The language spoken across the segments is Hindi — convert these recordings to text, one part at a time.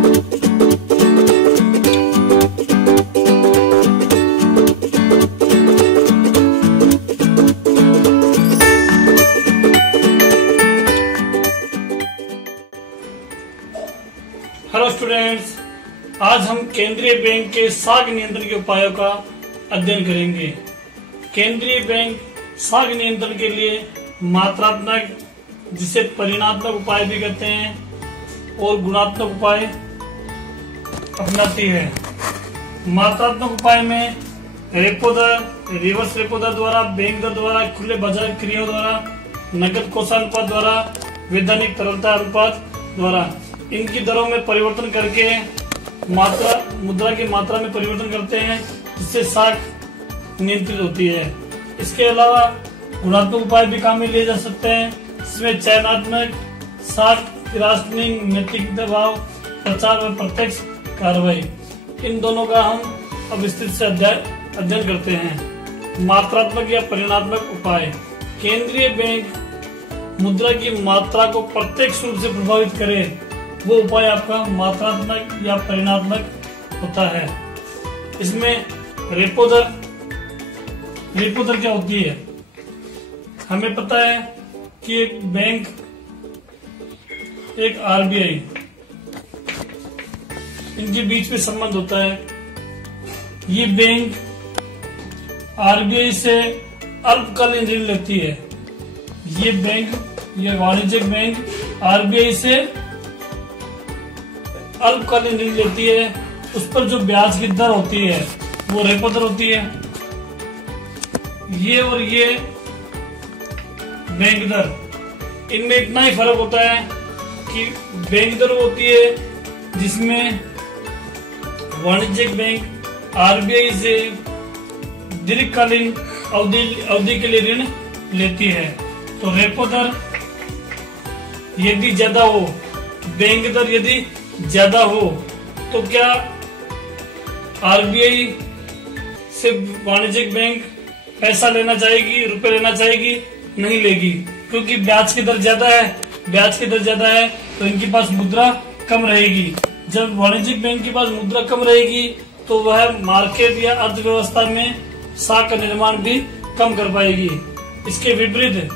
हेलो स्टूडेंट्स, आज हम केंद्रीय बैंक के साख नियंत्रण के उपायों का अध्ययन करेंगे। केंद्रीय बैंक साख नियंत्रण के लिए मात्रात्मक, जिसे परिमाणात्मक उपाय भी कहते हैं, और गुणात्मक उपाय अपनाती है। मात्रात्मक उपाय में रेपो दर, रिवर्स रेपो दर द्वारा, बैंक दर द्वारा, खुले बाजार क्रियाओं द्वारा, नकद कोषानुपात द्वारा, वैधानिक तरलता अनुपात द्वारा इनकी दरों में परिवर्तन करके मुद्रा की मात्रा में परिवर्तन करते हैं, जिससे साख नियंत्रित होती है। इसके अलावा गुणात्मक उपाय भी काम में लिए जा सकते हैं, जिसमें चयनात्मक, साख राशनिंग, नैतिक दबाव, प्रचार और प्रत्यक्ष कार्रवाई, इन दोनों का हम अब विस्तृत से अध्ययन करते हैं। मात्रात्मक या परिमाणात्मक उपाय। केंद्रीय बैंक मुद्रा की मात्रा को प्रत्यक्ष रूप से प्रभावित करे, वो उपाय आपका मात्रात्मक या परिमाणात्मक होता है। इसमें रेपो दर क्या होती है? हमें पता है कि एक बैंक, एक आरबीआई, इनके बीच में संबंध होता है। ये बैंक आरबीआई से अल्पकालीन ऋण लेती है। ये बैंक, ये वाणिज्यिक बैंक आरबीआई से अल्पकालीन ऋण लेती है। उस पर जो ब्याज की दर होती है वो रेपो दर होती है। ये और ये बैंक दर, इनमें इतना ही फर्क होता है कि बैंक दर होती है जिसमें वाणिज्यिक बैंक आरबीआई से दीर्घकालीन अवधि के लिए ऋण लेती है। तो रेपो दर यदि ज्यादा हो, बैंक दर यदि ज्यादा हो, तो क्या आरबीआई से वाणिज्यिक बैंक पैसा लेना चाहेगी, रुपए लेना चाहेगी? नहीं लेगी, क्योंकि ब्याज की दर ज्यादा है। ब्याज की दर ज्यादा है तो इनके पास मुद्रा कम रहेगी। जब वाणिज्यिक बैंक के पास मुद्रा कम रहेगी तो वह मार्केट या अर्थव्यवस्था में साख का निर्माण भी कम कर पाएगी। इसके विपरीत,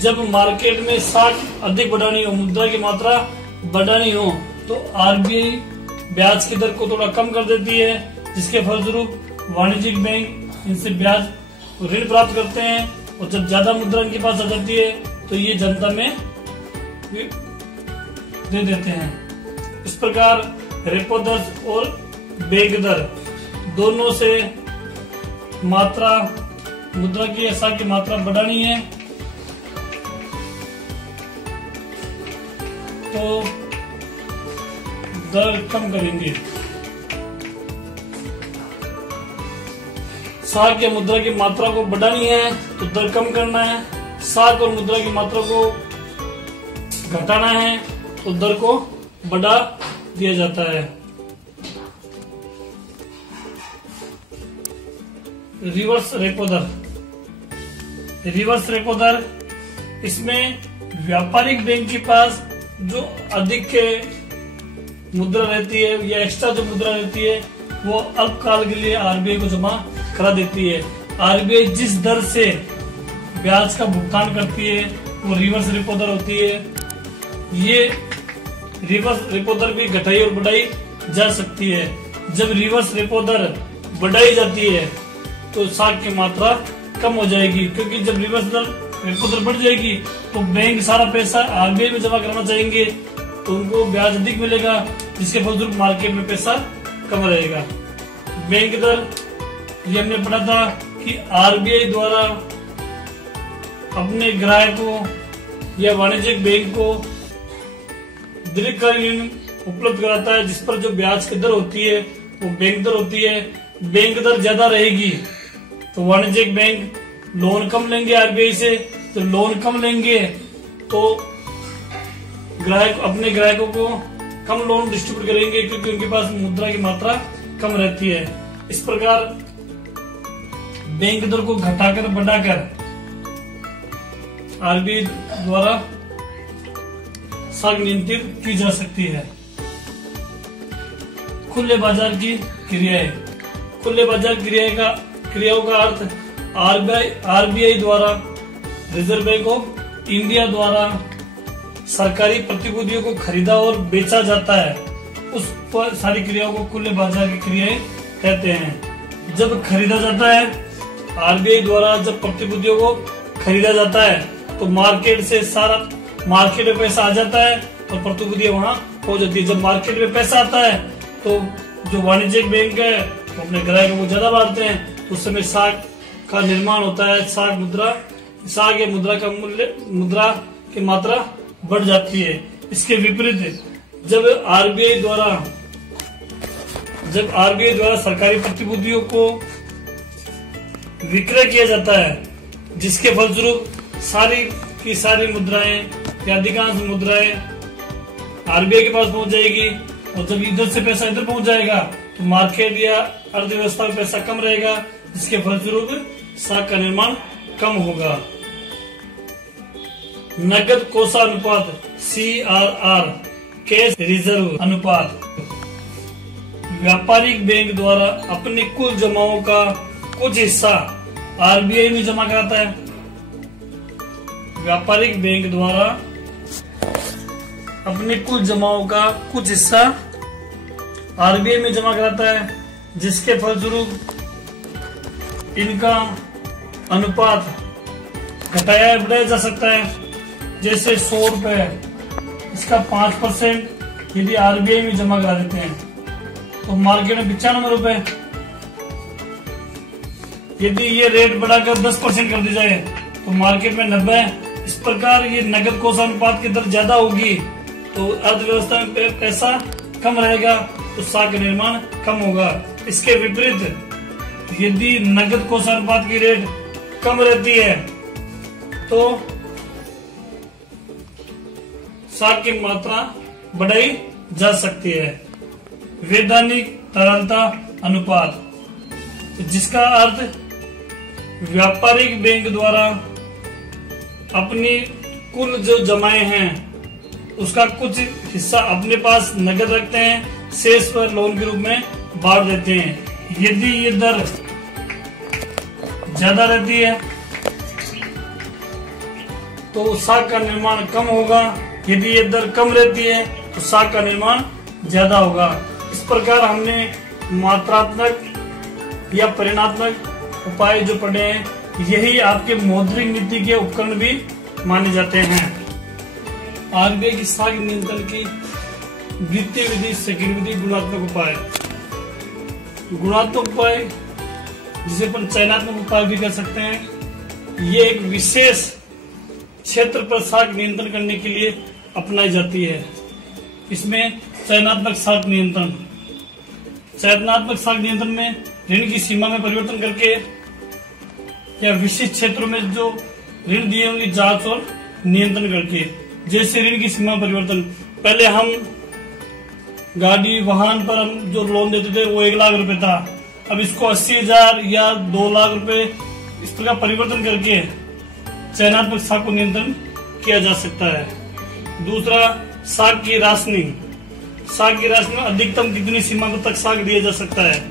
जब मार्केट में साख अधिक बढ़ानी हो, मुद्रा की मात्रा बढ़ानी हो, तो आरबीआई ब्याज की दर को थोड़ा कम कर देती है, जिसके फलस्वरूप वाणिज्यिक बैंक इनसे ब्याज ऋण प्राप्त करते हैं, और जब ज्यादा मुद्रा इनके पास आ जाती है तो ये जनता में दे देते हैं। इस प्रकार रेपो दर और बैंक दर दोनों से मात्रा, मुद्रा की साख की मात्रा बढ़ानी है तो दर कम करेंगे। साख या मुद्रा की मात्रा को बढ़ानी है तो दर कम करना है। साख और मुद्रा की मात्रा को घटाना है तो दर को बढ़ा दिया जाता है। रिवर्स रेपो दर। रिवर्स रेपो दर, इसमें व्यापारिक बैंक के पास जो अधिक के मुद्रा रहती है या एक्स्ट्रा जो मुद्रा रहती है वो अल्पकाल के लिए आरबीआई को जमा करा देती है। आरबीआई जिस दर से ब्याज का भुगतान करती है वो रिवर्स रेपो दर होती है। ये रिवर्स रेपो दर भी घटाई और बढ़ाई जा सकती है। जब रिवर्स रेपो दर बढ़ाई जाती है तो साख की मात्रा कम हो जाएगी, क्योंकि जब रिवर्स रेपो दर बढ़ जाएगी तो बैंक सारा पैसा आरबीआई में जमा करना चाहेंगे, तो उनको ब्याज अधिक मिलेगा, जिसके फलस्वरूप मार्केट में पैसा कम रहेगा। बैंक दर, ये हमने पढ़ा था कि आरबीआई द्वारा अपने ग्राहकों या वाणिज्यिक बैंक को दीर्घकालीन उपलब्ध कराता है, जिस पर जो ब्याज की दर होती है वो बैंक दर होती है। बैंक दर ज्यादा रहेगी तो वाणिज्यिक बैंक लोन कम लेंगे आरबीआई से, तो लोन कम लेंगे तो अपने ग्राहकों को कम लोन डिस्ट्रीब्यूट करेंगे, क्योंकि उनके पास मुद्रा की मात्रा कम रहती है। इस प्रकार बैंक दर को घटाकर बढ़ाकर आरबीआई द्वारा साख नियंत्रित की जा सकती है। खुले बाजार की क्रियाएं। खुले बाजार क्रियाओं का अर्थ आरबीआई द्वारा, रिजर्व बैंक ऑफ इंडिया द्वारा सरकारी प्रतिभूतियों को खरीदा और बेचा जाता है, उस पर सारी क्रियाओं को खुले बाजार की क्रियाएं कहते हैं। जब खरीदा जाता है, आरबीआई द्वारा जब प्रतिभूतियों को खरीदा जाता है तो मार्केट में पैसा आ जाता है और प्रतिभूतियां वहां हो जाती है। जब मार्केट में पैसा आता है तो जो वाणिज्यिक बैंक है वो अपने ग्राहकों को ज्यादा बांटते हैं, तो उस समय साख का निर्माण होता है। साख या मुद्रा की मात्रा बढ़ जाती है। इसके विपरीत जब आरबीआई द्वारा सरकारी प्रतिभूतियों को विक्रय किया जाता है, जिसके फलस्वरूप सारी की सारी मुद्राएं या अधिकांश मुद्राएं आरबीआई के पास पहुंच जाएगी, और जब इधर से पैसा इधर पहुंच जाएगा तो मार्केट या अर्थव्यवस्था में पैसा कम रहेगा, जिसके फलस्वरूप साख का निर्माण कम होगा। नकद कोषानुपात CRR, कैश रिजर्व अनुपात। व्यापारिक बैंक द्वारा अपने कुल जमाओं का कुछ हिस्सा आरबीआई में जमा कराता है। व्यापारिक बैंक द्वारा अपने कुल जमाओं का कुछ हिस्सा आरबीआई में जमा कराता है, जिसके फलस्वरूप इनका अनुपात घटाया बढ़ाया जा सकता है। जैसे 100 रुपए, इसका 5% यदि आरबीआई में जमा करा देते हैं तो मार्केट में 95 रुपए। यदि ये रेट बढ़ाकर 10% कर दी जाए तो मार्केट में 90। इस प्रकार ये नकद कोषानुपात की दर ज्यादा होगी तो अर्थव्यवस्था में पैसा कम रहेगा, तो साख का निर्माण कम होगा। इसके विपरीत यदि नकद कोषानुपात की रेट कम रहती है तो साख की मात्रा बढ़ाई जा सकती है। वैधानिक तरलता अनुपात, जिसका अर्थ व्यापारिक बैंक द्वारा अपनी कुल जो जमाएं हैं उसका कुछ हिस्सा अपने पास नकद रखते हैं, शेष पर लोन के रूप में बांट देते हैं। यदि ये दर ज्यादा रहती है तो साख का निर्माण कम होगा, यदि ये दर कम रहती है तो साख का निर्माण ज्यादा होगा। इस प्रकार हमने मात्रात्मक या परिमाणात्मक उपाय जो पढ़े हैं, यही आपके मौद्रिक नीति के उपकरण भी माने जाते हैं। आरबीआई की साख नियंत्रण की वित्तीय विधि, सेकंड विधि, गुणात्मक उपाय। गुणात्मक उपाय जिसे अपन चयनात्मक उपाय भी कर सकते हैं, ये एक विशेष क्षेत्र पर साख नियंत्रण करने के लिए अपनाई जाती है। इसमें चयनात्मक साख नियंत्रण में ऋण की सीमा में परिवर्तन करके या विशिष्ट क्षेत्रों में जो ऋण दिए उनकी जांच और नियंत्रण करके। जैसे ऋण की सीमा परिवर्तन, पहले हम गाड़ी वाहन पर हम जो लोन देते थे वो 1 लाख रुपए था, अब इसको 80,000 या 2 लाख रुपए इस प्रकार परिवर्तन करके चयनात्मक साख को नियंत्रण किया जा सकता है। दूसरा, साख की राशनिंग में अधिकतम कितनी सीमा तक साख दिया जा सकता है।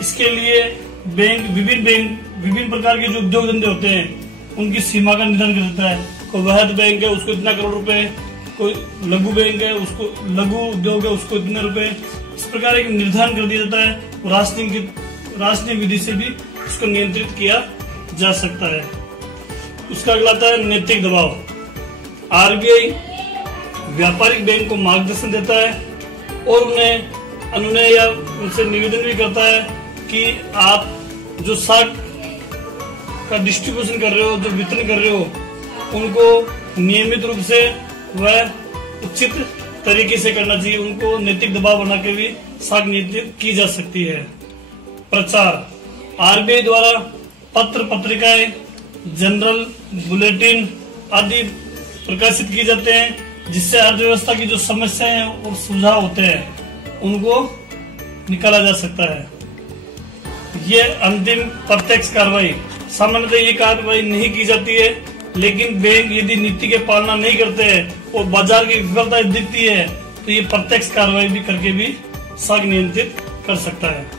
इसके लिए विभिन्न प्रकार के जो उद्योग धंधे होते हैं उनकी सीमा का निर्धारण कर देता है। कोई वृहद बैंक है उसको इतना करोड़ रुपए, कोई लघु बैंक है उसको, लघु उद्योग है उसको इतने रुपए, इस प्रकार एक निर्धारण कर दिया जाता है। राशनिंग विधि से भी इसको नियंत्रित किया जा सकता है। उसका अगला आता है नैतिक दबाव। आरबीआई व्यापारिक बैंक को मार्गदर्शन देता है और उन्हें अनुनय या उनसे निवेदन भी करता है कि आप जो साख का डिस्ट्रीब्यूशन कर रहे हो, जो वितरण कर रहे हो, उनको नियमित रूप से व उचित तरीके से करना चाहिए। उनको नैतिक दबाव बना के भी साख नियंत्रित की जा सकती है। प्रचार, आरबीआई द्वारा पत्र पत्रिकाएं, जनरल बुलेटिन आदि प्रकाशित किए जाते हैं, जिससे अर्थव्यवस्था की जो समस्याएं हैं और सुझाव होते हैं उनको निकाला जा सकता है। ये अंतिम प्रत्यक्ष कार्रवाई, सामान्यतः ये कार्रवाई नहीं की जाती है, लेकिन बैंक यदि नीति के पालना नहीं करते हैं और बाजार की विफलता दिखती है तो ये प्रत्यक्ष कार्रवाई भी करके भी साख नियंत्रित कर सकता है।